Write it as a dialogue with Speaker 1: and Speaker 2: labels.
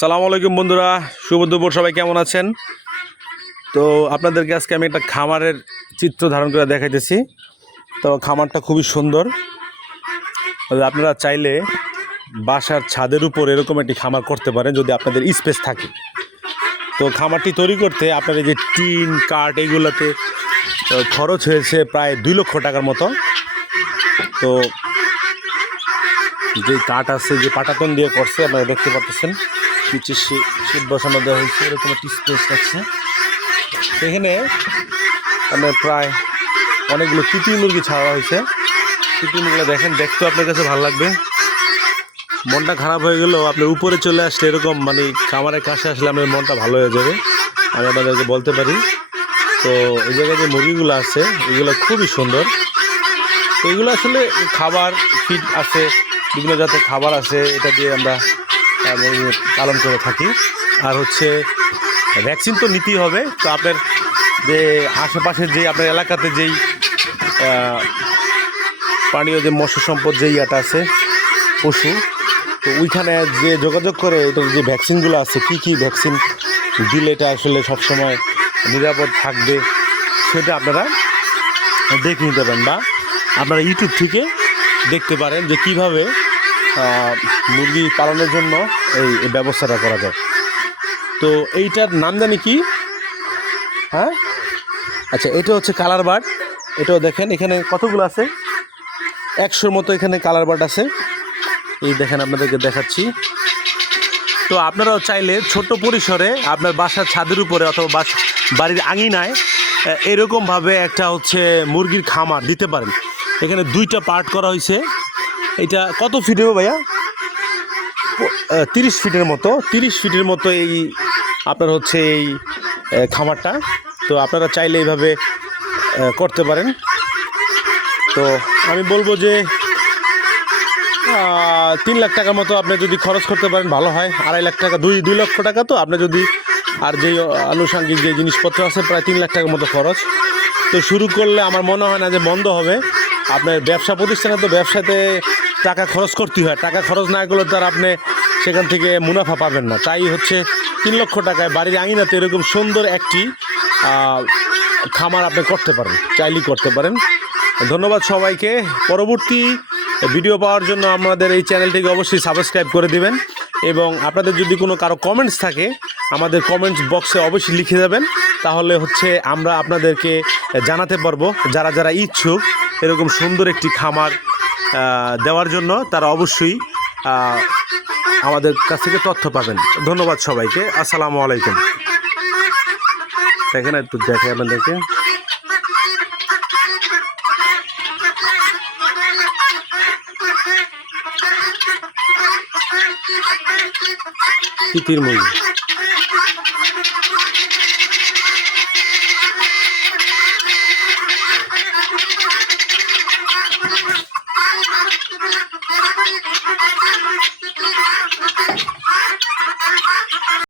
Speaker 1: সালাম আলাইকুম বন্ধুরা। শুভ দুপুর সবাই কেমন আছেন? তো আপনাদেরকে আজকে আমি একটা খামারের চিত্র ধারণ করে দেখাইতেছি। তো খামারটা খুবই সুন্দর। আপনারা চাইলে বাসার ছাদের উপর এরকম একটি খামার করতে পারেন যদি আপনাদের স্পেস থাকে। তো খামারটি তৈরি করতে আপনার এই যে টিন, কাঠ এইগুলোতে খরচ হয়েছে প্রায় দুই লক্ষ টাকার মতো। তো যে কাঠ আছে, যে পাটাতন দিয়ে করছে, আপনারা দেখতে পাচ্ছেন নিচে শীত বসানো দেওয়া হয়েছে, এরকম একটি স্পেস আছে। এখানে আপনার প্রায় অনেকগুলো তিতির মুরগি ছাড়া হয়েছে। তিতির মুরগিগুলো দেখেন, দেখতেও আপনার কাছে ভালো লাগবে। মনটা খারাপ হয়ে গেলেও আপনার উপরে চলে আসলে এরকম মানে খামারের কাছে আসলে আপনার মনটা ভালো হয়ে যাবে। আমি আপনাদেরকে বলতে পারি। তো এই জায়গায় যে মুরগিগুলো আছে, এগুলো খুবই সুন্দর। তো এগুলো আসলে খাবার ফিড আছে, বিভিন্ন জাতের খাবার আছে, এটা দিয়ে আমরা পালন করে থাকি। আর হচ্ছে ভ্যাকসিন তো নিতেই হবে। তো আপনার যে আশেপাশের যে আপনার এলাকাতে যেই পানীয় যে মৎস্য সম্পদ যে ইয়াটা আছে, পশু, তো ওইখানে যে যোগাযোগ করে এটার যে ভ্যাকসিনগুলো আছে, কি কি ভ্যাকসিন দিলে এটা আসলে সবসময় নিরাপদ থাকবে, সেটা আপনারা দেখে নিতে পারেন বা আপনারা ইউটিউব থেকে দেখতে পারেন যে কীভাবে মুরগি পালনের জন্য এই ব্যবস্থাটা করা যায়। তো এইটার নাম জানি কি? হ্যাঁ? আচ্ছা এটা হচ্ছে কালার বার্ড এটাও দেখেন, এখানে কতগুলো আছে? একশোর মতো এখানে কালার বার্ড আছে। এই দেখেন, আপনাদেরকে দেখাচ্ছি। তো আপনারাও চাইলে ছোট পরিসরে আপনার বাসার ছাদের উপরে অথবা বাস, বাড়ির আঙিনায় এরকমভাবে একটা হচ্ছে মুরগির খামার দিতে পারেন। এখানে দুইটা পার্ট করা হয়েছে। এটা কত ফিট হবে ভাইয়া? তিরিশ ফিটের মতো। তিরিশ ফিটের মতো এই আপনার হচ্ছে এই খামারটা। তো আপনারা চাইলে এইভাবে করতে পারেন। তো আমি বলব যে তিন লাখ টাকার মতো আপনি যদি খরচ করতে পারেন, ভালো হয়। আড়াই লাখ টাকা, দুই দুই লক্ষ টাকা তো আপনি যদি, আর যেই আনুষঙ্গিক যে জিনিসপত্র আছে, প্রায় তিন লাখ টাকার মতো খরচ। তো শুরু করলে আমার মনে হয় না যে বন্ধ হবে। আপনার ব্যবসা প্রতিষ্ঠানে তো ব্যবসাতে টাকা খরচ করতে হয়। টাকা খরচ না করলে তো আপনি সেখান থেকে মুনাফা পাবেন না। তাই হচ্ছে তিন লক্ষ টাকায় বাড়ির আঙিনাতে এরকম সুন্দর একটি খামার আপনি করতে পারেন, চাইলেই করতে পারেন। ধন্যবাদ সবাইকে। পরবর্তী ভিডিও পাওয়ার জন্য আমাদের এই চ্যানেলটিকে অবশ্যই সাবস্ক্রাইব করে দিবেন এবং আপনাদের যদি কোনো কারও কমেন্টস থাকে, আমাদের কমেন্টস বক্সে অবশ্যই লিখে দেবেন তাহলে হচ্ছে আমরা আপনাদেরকে জানাতে পারব। যারা যারা ইচ্ছুক, এরকম সুন্দর একটি খামার দেওয়ার জন্য তারা অবশ্যই আমাদের কাছ থেকে তথ্য পাবেন। ধন্যবাদ সবাইকে। আসসালামু আলাইকুম। দেখেন একটু দেখে আপনাদেরকে। তিতির মুরগি